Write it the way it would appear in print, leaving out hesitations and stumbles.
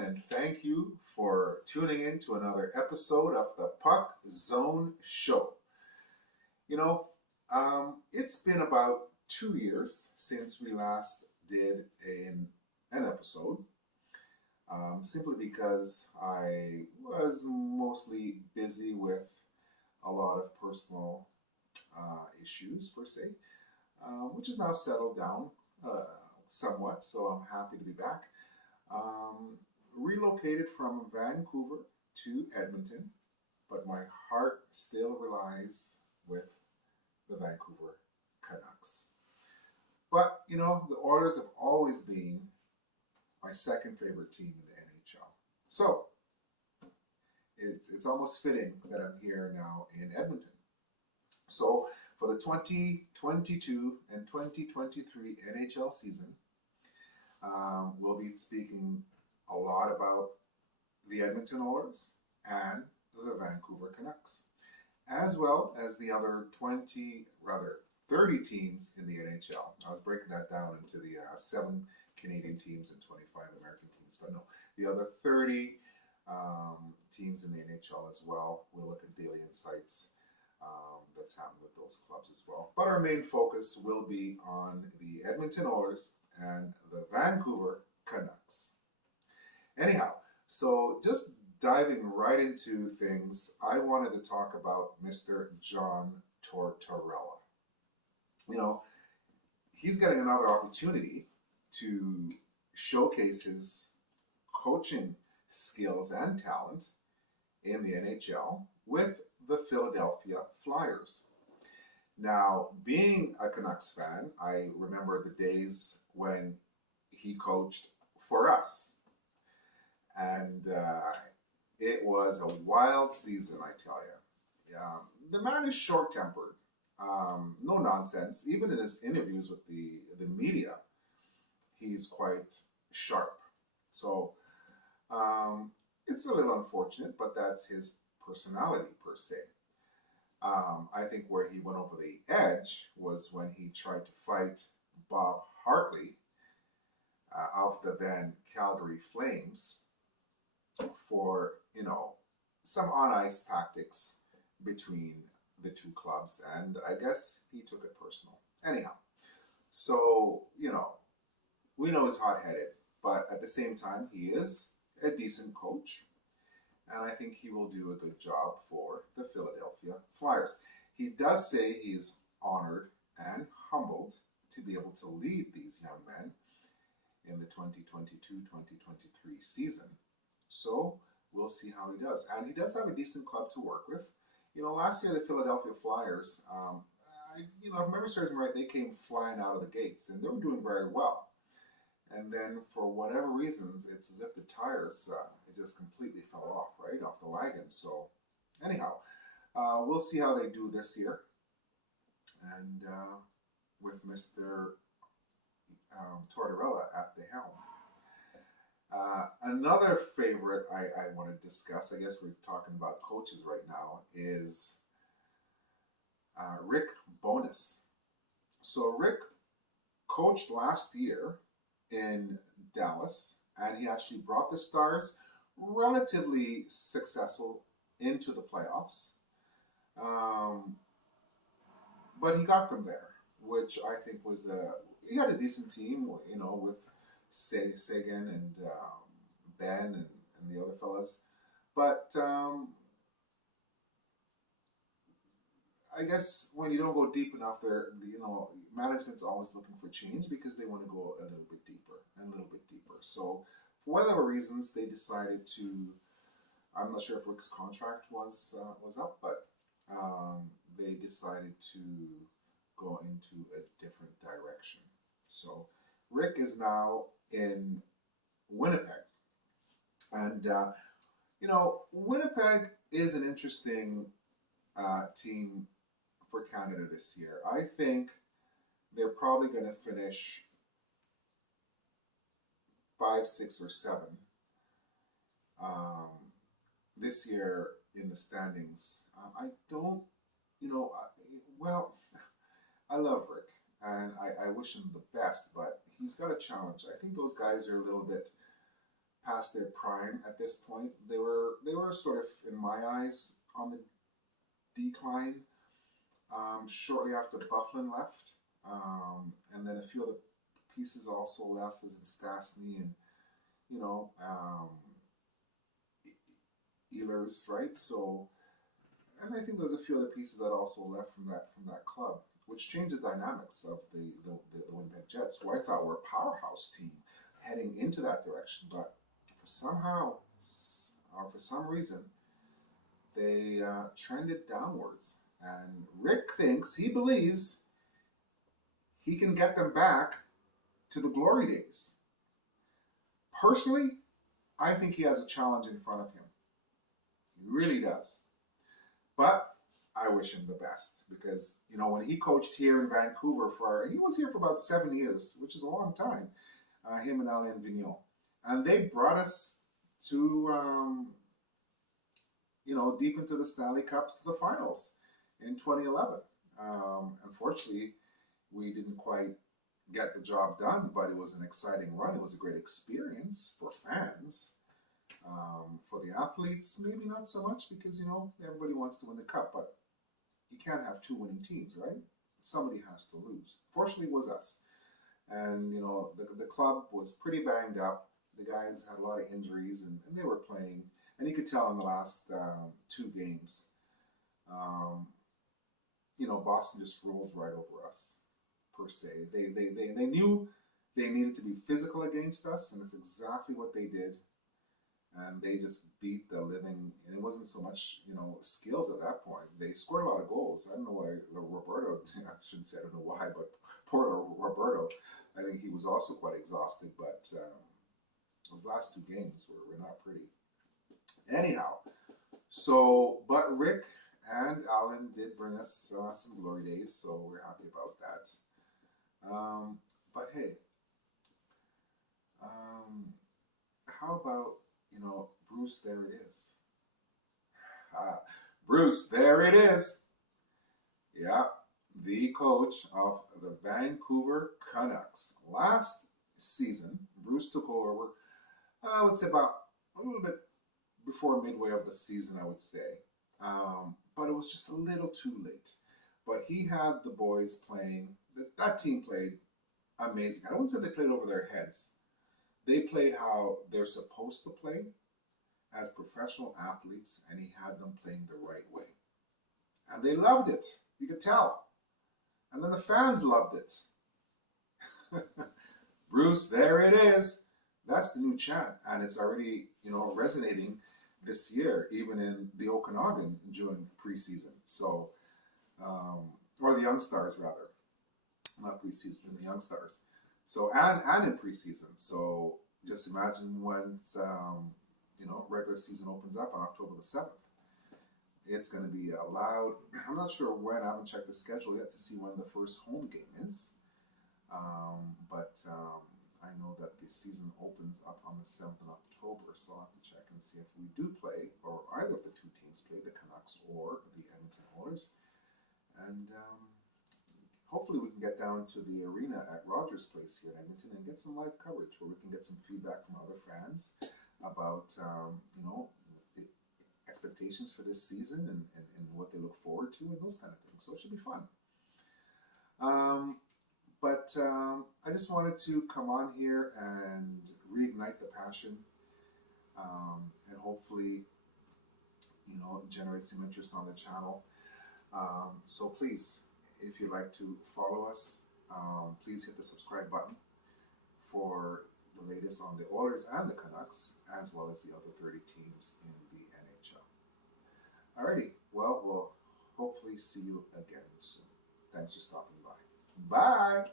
and thank you for tuning in to another episode of the Puck Zone Show. You know, it's been about 2 years since we last did an episode, simply because I was mostly busy with a lot of personal issues, per se, which is now settled down uh, somewhat, so I'm happy to be back. Um, Relocated from Vancouver to Edmonton, but my heart still relies with the Vancouver Canucks. But, the Oilers have always been my second favorite team in the NHL. So, it's almost fitting that I'm here now in Edmonton. So, for the 2022 and 2023 NHL season, we'll be speaking a lot about the Edmonton Oilers and the Vancouver Canucks, as well as the other 30 teams in the NHL. I was breaking that down into the 7 Canadian teams and 25 American teams, but no, the other 30 teams in the NHL as well. We'll look at daily insights that's happening with those clubs as well. But our main focus will be on the Edmonton Oilers and the Vancouver Canucks. Anyhow, so just diving right into things, I wanted to talk about Mr. John Tortorella. He's getting another opportunity to showcase his coaching skills and talent in the NHL with the Philadelphia Flyers. Now, being a Canucks fan, I remember the days when he coached for us. And it was a wild season, I tell you. The man is short-tempered, no nonsense. Even in his interviews with the media, he's quite sharp. So it's a little unfortunate, but that's his personality per se. I think where he went over the edge was when he tried to fight Bob Hartley of the then Calgary Flames for, some on-ice tactics between the two clubs, and I guess he took it personal. Anyhow, so, we know he's hot-headed, but at the same time, he is a decent coach, and I think he will do a good job for the Philadelphia Flyers. He does say he's honored and humbled to be able to lead these young men in the 2022-2023 season. So we'll see how he does. And he does have a decent club to work with. Last year the Philadelphia Flyers, if memory serves me right, they came flying out of the gates, and they were doing very well. And then, for whatever reasons, it's as if the tires it just completely fell off, right, off the wagon. So, anyhow, we'll see how they do this year. And with Mr. Tortorella at the helm. Another favorite I want to discuss, I guess we're talking about coaches right now, is Rick Bowness. So Rick coached last year in Dallas, and he actually brought the Stars relatively successful into the playoffs. But he got them there, which I think was he had a decent team, with Sagan and Ben and the other fellas. But I guess when you don't go deep enough there, management's always looking for change because they want to go a little bit deeper and a little bit deeper. So for whatever reasons, they decided to, I'm not sure if Rick's contract was up, but they decided to go into a different direction. So Rick is now in Winnipeg. And, Winnipeg is an interesting team for Canada this year. I think they're probably going to finish 5, 6, or 7 this year in the standings. I don't, I love Rick, and I wish him the best, but he's got a challenge. I think those guys are a little bit past their prime at this point. They were sort of, in my eyes, on the decline. Shortly after Bufflin left, and then a few other pieces also left, as in Stastny and you know Ehlers, right? So, and I think there's a few other pieces that also left from that club, which changed the dynamics of the Winnipeg Jets, who I thought were a powerhouse team heading into that direction, but somehow or for some reason they trended downwards. And Rick believes he can get them back to the glory days. Personally, I think he has a challenge in front of him. He really does. But I wish him the best because, when he coached here in Vancouver he was here for about 7 years, which is a long time, him and Alain Vigneault. And they brought us to, deep into the Stanley Cups, to the finals in 2011. Unfortunately, we didn't quite get the job done, but it was an exciting run. It was a great experience for fans. For the athletes, maybe not so much because, everybody wants to win the cup, but you can't have two winning teams, right? Somebody has to lose. Fortunately, it was us. And, the club was pretty banged up. The guys had a lot of injuries, and they were playing. And you could tell in the last 2 games, Boston just rolled right over us, per se. They knew they needed to be physical against us, and that's exactly what they did. And they just beat the living, and it wasn't so much, skills at that point. They scored a lot of goals. I don't know why Roberto, I shouldn't say I don't know why, but poor Roberto, I think he was also quite exhausted, but those last 2 games were not pretty. Anyhow, but Rick and Alan did bring us some glory days, so we're happy about that. But hey, how about, Bruce, there it is. Bruce, there it is. Yeah, the coach of the Vancouver Canucks. Last season, Bruce took over, I would say about a little bit before midway of the season, I would say. But it was just a little too late. But he had the boys playing, that team played amazing. I wouldn't say they played over their heads. They played how they're supposed to play as professional athletes, and he had them playing the right way. And they loved it. You could tell. And then the fans loved it. Bruce, there it is. That's the new chant, and it's already, resonating this year, even in the Okanagan during preseason. So, or the Young Stars rather, not preseason, the Young Stars. So, and in preseason. So, just imagine when regular season opens up on October the 7th. It's going to be a loud. I'm not sure when. I haven't checked the schedule yet to see when the first home game is. But I know that the season opens up on the 7th of October, so I'll have to check and see if we do play, or either of the 2 teams play, the Canucks or the Edmonton Oilers. And hopefully we can get down to the arena at Rogers Place here in Edmonton and get some live coverage where we can get some feedback from other fans about, expectations for this season and what they look forward to and those kind of things. So it should be fun. But I just wanted to come on here and reignite the passion and hopefully, generate some interest on the channel. So please, if you'd like to follow us, please hit the subscribe button for the latest on the Oilers and the Canucks, as well as the other 30 teams in the NHL. Alrighty, well, we'll hopefully see you again soon. Thanks for stopping by. Bye!